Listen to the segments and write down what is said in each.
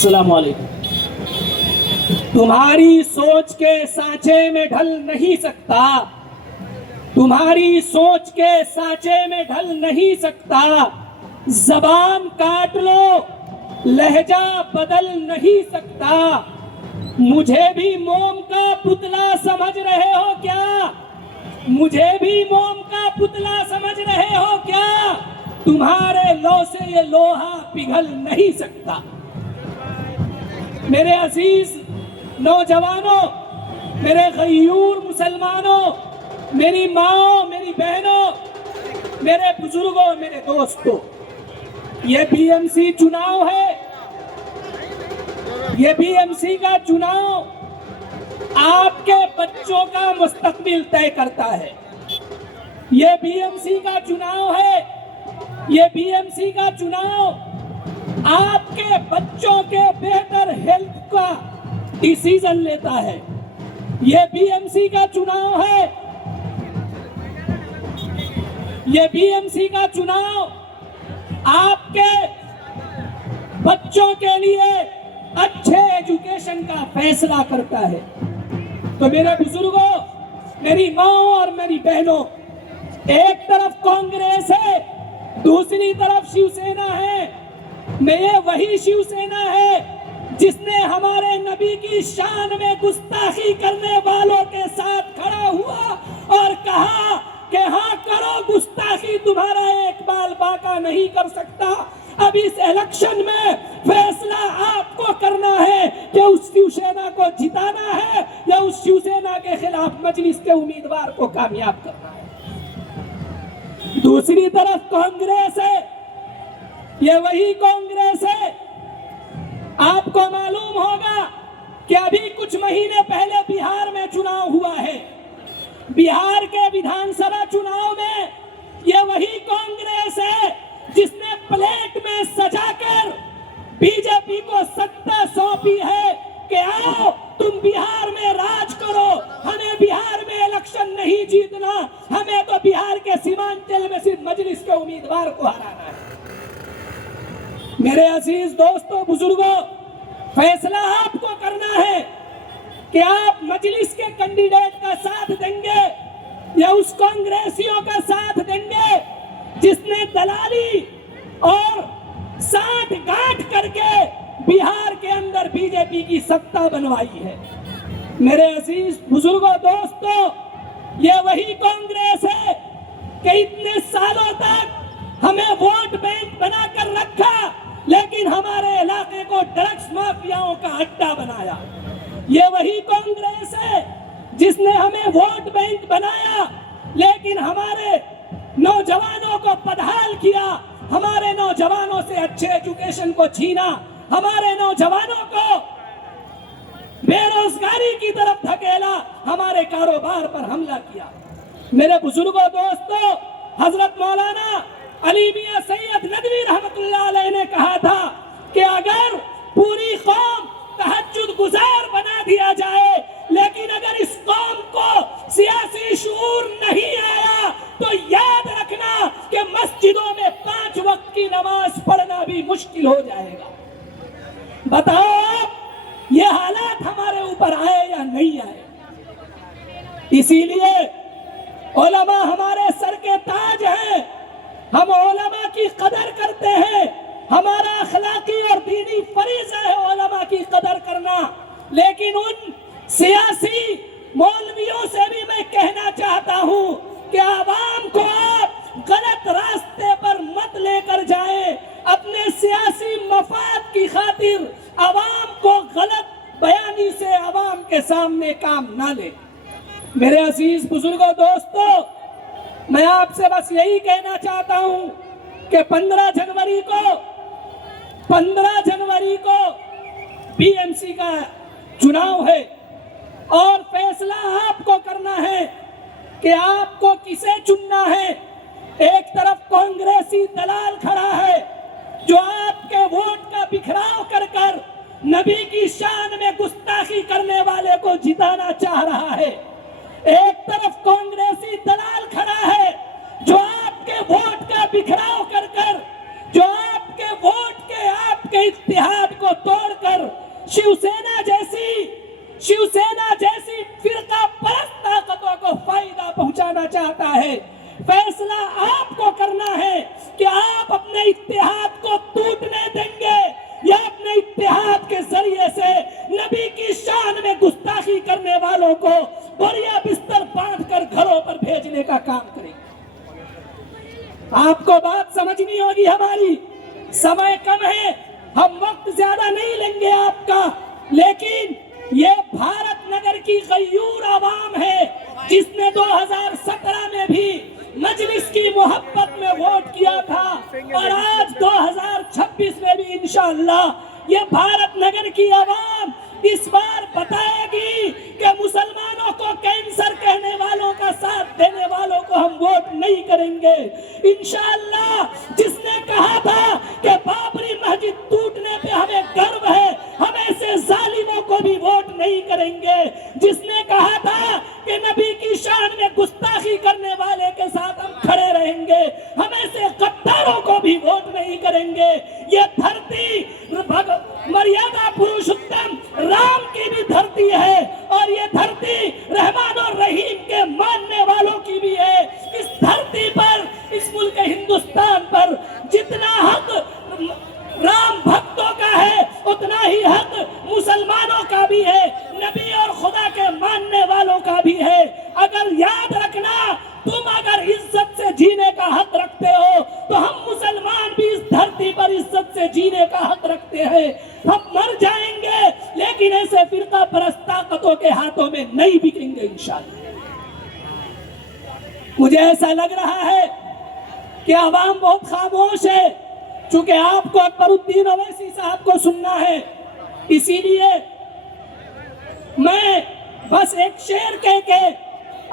अस्सलाम वालेकुम। तुम्हारी सोच के सांचे में ढल नहीं सकता, तुम्हारी सोच के सांचे में ढल नहीं सकता। जबान काट लो, लहजा बदल नहीं सकता। मुझे भी मोम का पुतला समझ रहे हो क्या? मुझे भी मोम का पुतला समझ रहे हो क्या? तुम्हारे लौ से ये लोहा पिघल नहीं सकता। मेरे अजीज नौजवानों, मेरे गयूर मुसलमानों, मेरी माओ, मेरी बहनों, मेरे बुजुर्गों, मेरे दोस्तों, ये बीएमसी चुनाव है। ये बीएमसी का चुनाव आपके बच्चों का मुस्तकबिल तय करता है। ये बीएमसी का चुनाव है। ये बीएमसी का चुनाव आपके बच्चों के बेहतर हेल्थ का डिसीजन लेता है। ये बीएमसी का चुनाव है। ये बीएमसी का चुनाव आपके बच्चों के लिए अच्छे एजुकेशन का फैसला करता है। तो मेरे बुजुर्गों, मेरी माओ और मेरी बहनों, एक तरफ कांग्रेस है, दूसरी तरफ शिवसेना है। ये वही शिवसेना है जिसने हमारे नबी की शान में गुस्ताखी करने वालों के साथ खड़ा हुआ और कहा कि हाँ करो गुस्ताखी, तुम्हारा एक बाल बाका नहीं कर सकता। अब इस इलेक्शन में फैसला आपको करना है कि उस शिवसेना को जिताना है या उस शिवसेना के खिलाफ मजलिस के उम्मीदवार को कामयाब करना है। दूसरी तरफ कांग्रेस है। ये वही कांग्रेस है। आपको मालूम होगा कि अभी कुछ महीने पहले बिहार में चुनाव हुआ है। बिहार के विधानसभा चुनाव में ये वही कांग्रेस है जिसने प्लेट में सजाकर बीजेपी को सत्ता सौंपी है कि आओ तुम बिहार में राज करो, हमें बिहार में इलेक्शन नहीं जीतना, हमें तो बिहार के सीमांचल में सिर्फ मजलिस के उम्मीदवार को हराना है। मेरे अजीज दोस्तों, बुजुर्गों, फैसला आपको करना है कि आप मजलिस के कैंडिडेट का साथ देंगे या उस कांग्रेसियों का साथ देंगे जिसने दलाली और साठ गांठ करके बिहार के अंदर बीजेपी की सत्ता बनवाई है। मेरे अजीज बुजुर्गों, दोस्तों, ये वही कांग्रेस है कि इतने सालों तक हमें वोट बैंक बनाकर रखा, लेकिन हमारे इलाके को ड्रग्स माफियाओं का अड्डा बनाया। ये वही कांग्रेस है जिसने हमें वोट बैंक बनाया, लेकिन हमारे नौजवानों को बदहाल किया, हमारे नौजवानों से अच्छे एजुकेशन को छीना, हमारे नौजवानों को बेरोजगारी की तरफ धकेला, हमारे कारोबार पर हमला किया। मेरे बुजुर्गों, दोस्तों, हजरत मौलाना अली मियां सैयद नदवी रहमतुल्लाह अलैह ने कहा था कि अगर पूरी कौम तहज्जुद गुजार बना दिया जाए, लेकिन अगर इस कौम को सियासी शऊर नहीं आया तो याद रखना कि मस्जिदों में 5 वक्त की नमाज पढ़ना भी मुश्किल हो जाएगा। बताओ ये हालात हमारे ऊपर आए या नहीं आए? इसीलिए उलमा हमारे सर के ताज हैं। हम उलमा की कदर करते हैं। हमारा अखलाकी और दीनी फरीज़ा है उलमा की कदर करना। लेकिन उन सियासी मौलवियों से भी मैं कहना चाहता हूं कि आवाम को आप गलत रास्ते पर मत लेकर जाएं। अपने सियासी मफाद की खातिर आवाम को गलत बयानी से आवाम के सामने काम ना ले। मेरे अजीज बुजुर्गों, दोस्तों, मैं आपसे बस यही कहना चाहता हूं कि 15 जनवरी को बीएमसी का चुनाव है और फैसला आपको करना है कि आपको किसे चुनना है। एक तरफ कांग्रेसी दलाल खड़ा है जो आपके वोट का बिखराव कर कर नबी की शान में गुस्ताखी करने वाले को जिताना चाह रहा है। एक तरफ कांग्रेसी दलाल खड़ा है जो आपके वोट का बिखराव कर कर, जो आपके वोट के आपके इत्तेहाद को तोड़कर शिवसेना जैसी फिरका परस्त ताकतों को फायदा पहुंचाना चाहता है। फैसला आपको करना है कि आप अपने इत्तेहाद को टूटने देंगे या अपने इत्तेहाद के जरिए से नबी की शान में गुस्ताखी करने वालों को बोरिया बिस्तर बांधकर घरों पर भेजने का काम करेंगे। आपको बात समझनी होगी हमारी। समय कम है, हम वक्त ज्यादा नहीं लेंगे आपका, लेकिन ये भारत नगर की गयूर आवाम है जिसने 2017 में भी मजलिस की मोहब्बत में वोट किया था और आज 2026 में भी इंशाअल्लाह ये भारत नगर की आवाम इस बार बताएगी कि मुसलमानों को कैंसर कहने वालों का साथ देने वालों को हम वोट नहीं करेंगे। इंशाअल्लाह जिसने कहा था कि बाबरी मस्जिद टूटने पे हमें गर्व है, हम ऐसे जालिमों को भी वोट नहीं करेंगे। जिसने कहा था कि नबी की शान में गुस्ताखी करने वाले के साथ हम खड़े रहेंगे, हम ऐसे गद्दारों को भी वोट नहीं करेंगे। ये धरती मर्यादा पुरुषोत्तम राम की भी धरती है और ये धरती रहमान और रहीम के मानने वालों की भी है। इस धरती पर, इस मुल्क हिंदुस्तान पर जितना हक राम भक्तों का है उतना ही हक मुसलमानों का भी है, नबी और खुदा के मानने वालों का भी है। अगर याद रखना, तुम अगर इज्जत से जीने का हक रखते हो तो हम मुसलमान भी इस धरती पर इज्जत से जीने का हक रखते हैं। हम मर जाएंगे लेकिन ऐसे फिरका परस्त ताकतों के हाथों में नहीं बिकेंगे इंशाअल्लाह। मुझे ऐसा लग रहा है कि आवाम बहुत खामोश है, चूंकि आपको अकबरुद्दीन ओवैसी साहब को सुनना है, इसीलिए मैं बस एक शेर कह के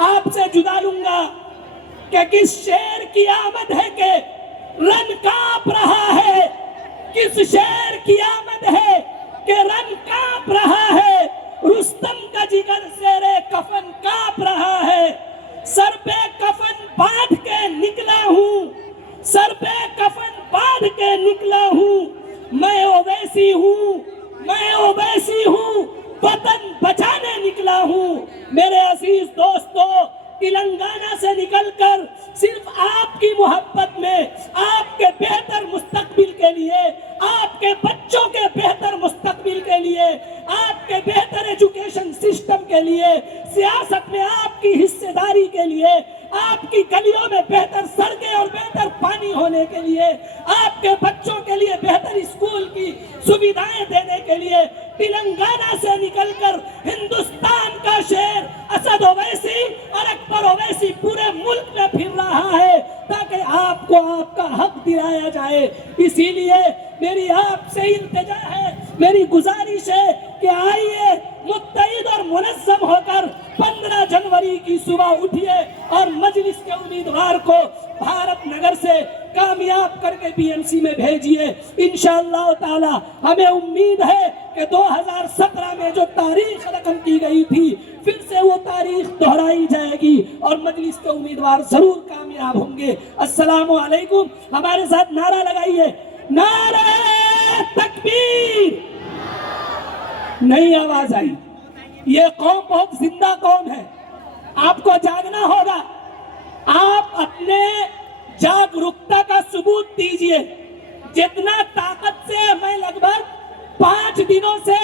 आपसे जुदा लूंगा कि किस शेर की आमद है कि रन कांप रहा है, किस शेर की आमद है कि रन कांप रहा है, रुस्तम का जिगर शेरे कफन कांप रहा है। सर पे कफन बांध के निकला हूँ, सर पे कफन बांध के निकला हूँ, मैं ओवैसी हूँ, मैं ओवैसी हूँ, वतन बचाने निकला हूँ। मेरे अजीज दोस्तों, तेलंगाना से निकलकर सिर्फ आपकी मोहब्बत में, आपके बेहतर मुस्तकबिल के लिए, आपके बच्चों के बेहतर मुस्तकबिल के लिए, आपके बेहतर एजुकेशन सिस्टम के लिए, सियासत में आपकी हिस्सेदारी के लिए, आपकी गलियों में बेहतर सड़कें और बेहतर पानी होने के लिए, आपके बच्चों के लिए बेहतर स्कूल की सुविधाएं देने के लिए तेलंगाना से निकलकर हिंदुस्तान का शेर असद ओवैसी और अकबर ओवैसी पूरे मुल्क में फिर रहा है ताकि आपको आपका हक दिलाया जाए। इसीलिए मेरी आपसे इल्तिजा है, मेरी गुजारिश है कि आइए मुत्तहिद और मुनज़्ज़म होकर 15 जनवरी की सुबह उठिए और मजलिस के उम्मीदवार को भारत नगर से कामयाब करके बीएमसी में भेजिए। इंशाअल्लाह ताला हमें उम्मीद है कि 2017 में जो तारीख रकम की गई थी फिर से वो तारीख दोहराई जाएगी और मजलिस के उम्मीदवार जरूर कामयाब होंगे। अस्सलामु अलैकुम। हमारे साथ नारा लगाइए, नारे तकबीर। नई आवाज आई। ये कौम बहुत जिंदा कौम है, आपको जागना होगा। आप अपने जागरूकता का सबूत दीजिए। जितना ताकत से, मैं लगभग 5 दिनों से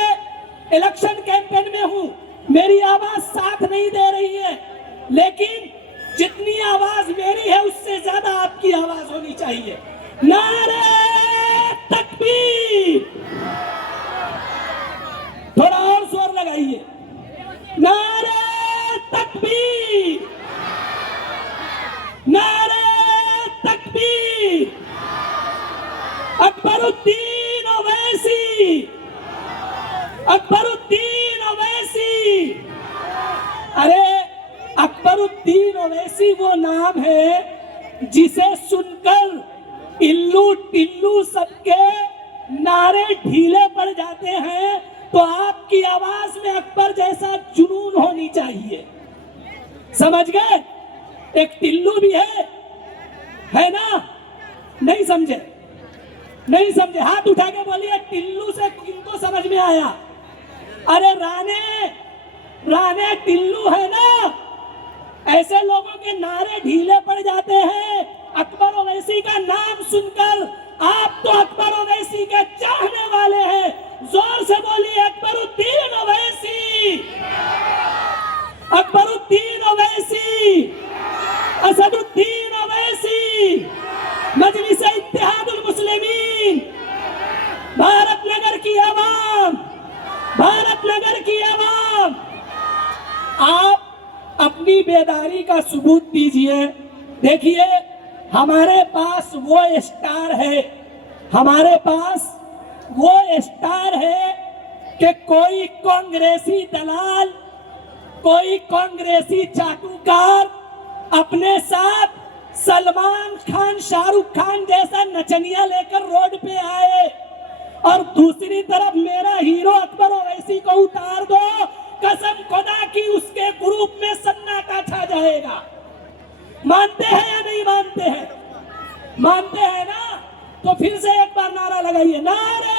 इलेक्शन कैंपेन में हूं, मेरी आवाज साथ नहीं दे रही है, लेकिन जितनी आवाज मेरी है उससे ज्यादा आपकी आवाज होनी चाहिए। नारे तकबीर। थोड़ा और जोर लगाइए, नारे तकबीर, नारे तकबीर। अकबरुद्दीन ओवैसी, अकबरुद्दीन ओवैसी। अरे अकबरुद्दीन ओवैसी वो नाम है जिसे सुनकर इल्लू टिल्लू सबके नारे ढीले पड़ जाते हैं, तो आपकी आवाज में अकबर जैसा जुनून होनी चाहिए। समझ गए? एक टिल्लू भी है ना? नहीं समझे? नहीं समझे? हाथ उठा के बोलिए टिल्लू से किनको समझ में आया? अरे राणे टिल्लू है ना। ऐसे लोगों के नारे ढीले पड़ जाते हैं। अकबर ओवैसी का नाम सुनकर आप तो अकबर ओवैसी के चाहने वाले हैं। जोर से बोलिए अकबरुद्दीन ओवैसी, अकबरुद्दीन ओवैसी, असदुद्दीन ओवैसी, मजलिस इत्तेहादुल मुस्लिमीन, भारत नगर की आवाम, भारत नगर की आवाम, आप अपनी बेदारी का सबूत दीजिए। देखिए हमारे पास वो स्टार है, हमारे पास वो स्टार है कि कोई कांग्रेसी दलाल, कोई कांग्रेसी चाटुकार अपने साथ सलमान खान, शाहरुख खान जैसा नचनिया लेकर रोड पे आए और दूसरी तरफ मेरा हीरो अकबर ओवैसी को उतार दो, कसम खुदा की उसके ग्रुप में सन्नाटा छा जाएगा। मानते हैं या नहीं मानते हैं? मानते हैं ना? तो फिर से एक बार नारा लगाइए, नारे